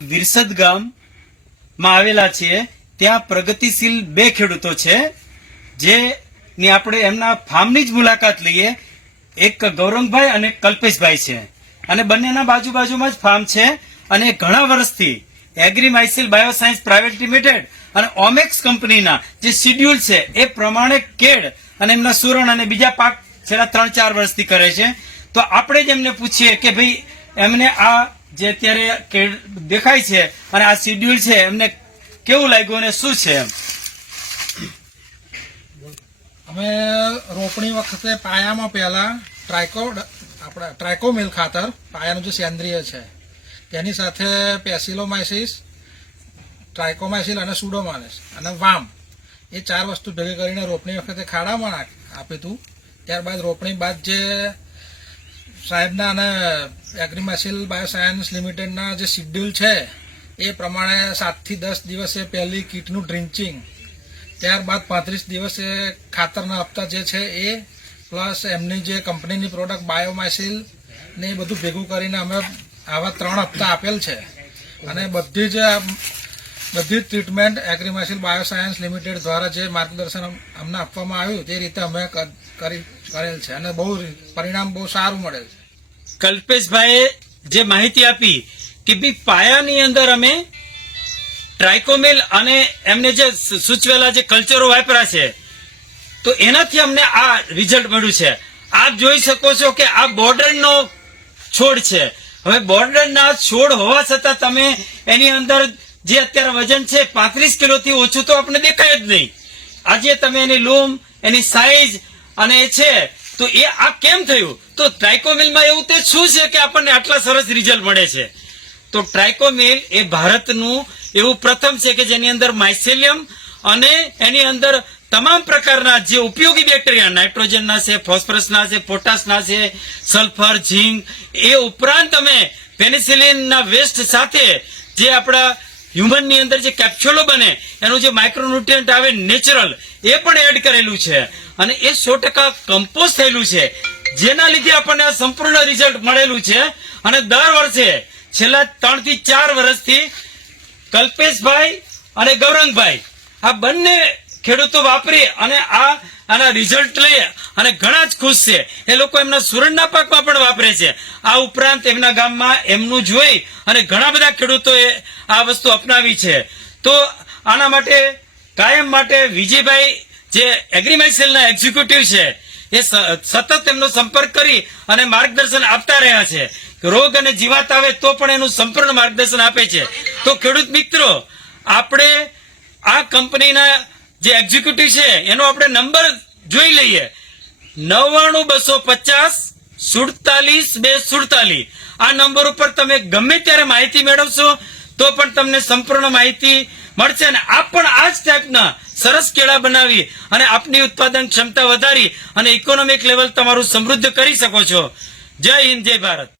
વિરસદ ગામમાં આવેલા છીએ ત્યાં પ્રગતિશીલ બે ખેડૂતો છે જેની આપણે એમના ફાર્મની જ મુલાકાત લઈએ. એક ગૌરંગભાઈ અને કલ્પેશભાઈ છે અને બંનેના બાજુમાં જ ફાર્મ છે અને ઘણા વર્ષથી એગ્રીમાઇસિલ બાયોસાયન્સ પ્રાઇવેટ લિમિટેડ અને ઓમેક્સ કંપનીના જે શિડ્યુલ છે એ પ્રમાણે કેળ અને એમના સુરણ અને બીજા પાક છેલ્લા 3-4 વર્ષથી કરે છે. તો આપણે જ એમને પૂછીએ કે ભાઈ એમને આ જે અત્યારે કેળ દેખાય છે અને આ શિડ્યુલ છે એમને કેવું લાગ્યું અને શું છે એમ. અમે રોપણી વખતે પાયામાં પહેલા ટ્રાઇકોમેલ ખાતર પાયાનું જે સેન્દ્રિય છે તેની સાથે પેસિલોમાઇસિસ, ટ્રાઇકોમાઇસિલ અને સુડોમોનાસ અને વામ એ 4 વસ્તુ ભેગી કરીને રોપણી વખતે ખાડામાં આપ્યું હતું. ત્યારબાદ રોપણી બાદ જે સાહેબના અને એગ્રીમાઇસિલ બાયોસાયન્સ લિમિટેડના જે શિડ્યુલ છે એ પ્રમાણે 7 થી 10 દિવસે પહેલી કીટનું ડ્રિન્ચિંગ, ત્યારબાદ 35 દિવસે ખાતરના હપ્તા જે છે એ પ્લસ એમની જે કંપનીની પ્રોડક્ટ બાયોમાઇસિલ ને એ બધું ભેગું કરીને અમે આવા 3 હપ્તા આપેલ છે. અને બધી જ ટ્રીટમેન્ટ એગ્રીમાઇસિલ બાયોસાયન્સ લિમિટેડ દ્વારા જે માર્ગદર્શન અમને આપવામાં આવ્યું તે રીતે અમે કરેલ છે અને પરિણામ બહુ સારું મળેલ છે. કલ્પેશભાઈએ જે માહિતી આપી કે ભાઈ પાયાની અંદર અમે ટ્રાઇકોમેલ અને એમને જે સૂચવેલા જે કલ્ચરો વાપર્યા છે તો એનાથી અમને આ રિઝલ્ટ મળ્યું છે. આપ જોઈ શકો છો કે આ બોર્ડરનો છોડ છે. હવે બોર્ડરના છોડ હોવા છતાં તમે એની અંદર જે અત્યારે વજન છે 35 કિલોથી ઓછું તો આપણે દેખાય જ નહીં. આજે તમે એની લૂમ, એની સાઈઝ અને એ છે તો એ આ કેમ થયું? તો ટ્રાઇકોમેલમાં એવું તે શું છે કે આપણને આટલા સરસ રિઝલ્ટ મળે છે? તો ટ્રાઇકોમેલ એ ભારતનું એવું પ્રથમ છે કે જેની અંદર માઇસેલિયમ અને એની અંદર તમામ પ્રકારના જે ઉપયોગી બેક્ટેરિયા નાઇટ્રોજનના છે, ફોસ્ફરસના છે, પોટાશના છે, સલ્ફર, ઝીંક, એ ઉપરાંત તમે પેનિસિલિનના વેસ્ટ સાથે જે આપણા હ્યુમનની અંદર જે કેપ્સ્યુલો બને એનું જે માઇક્રોન્યુટ્રિયન્ટ આવે નેચરલ એ પણ એડ કરેલું છે અને એ 100% કમ્પોઝ થયેલું છે જેના લીધે આપણને આ સંપૂર્ણ રિઝલ્ટ મળેલું છે. અને દર વર્ષે છેલ્લા 3 થી 4 વર્ષથી કલ્પેશભાઈ અને ગૌરંગભાઈ આ બંને ખેડૂતો વાપરી અને આના રિઝલ્ટ લઈ અને ઘણા જ ખુશ છે. એ લોકો એમના સુરણના પાકમાં પણ વાપરે છે. આ ઉપરાંત એમના ગામમાં એમનું જોઈ અને ઘણા બધા ખેડૂતોએ આ વસ્તુ અપનાવી છે. તો આના માટે કાયમ માટે વિજયભાઈ જે એગ્રીમાઇસિલના એક્ઝિક્યુટિવ છે એ સતત એમનો સંપર્ક કરી અને માર્ગદર્શન આપતા રહ્યા છે. રોગ અને જીવાત આવે તો પણ એનું સંપૂર્ણ માર્ગદર્શન આપે છે. તો ખેડૂત મિત્રો, આપણે આ કંપનીના જે એક્ઝિક્યુટિવ છે એનો આપણે નંબર જોઈ લઈએ. 9925474247. આ નંબર ઉપર તમે ગમે ત્યારે માહિતી મેળવશો તો પણ તમને સંપૂર્ણ માહિતી મળશે અને આપ પણ આ જ ટાઈપના સરસ કેળા બનાવી અને આપની ઉત્પાદન ક્ષમતા વધારી અને ઇકોનોમિક લેવલ તમારું સમૃદ્ધ કરી શકો છો. જય હિન્દ, જય ભારત.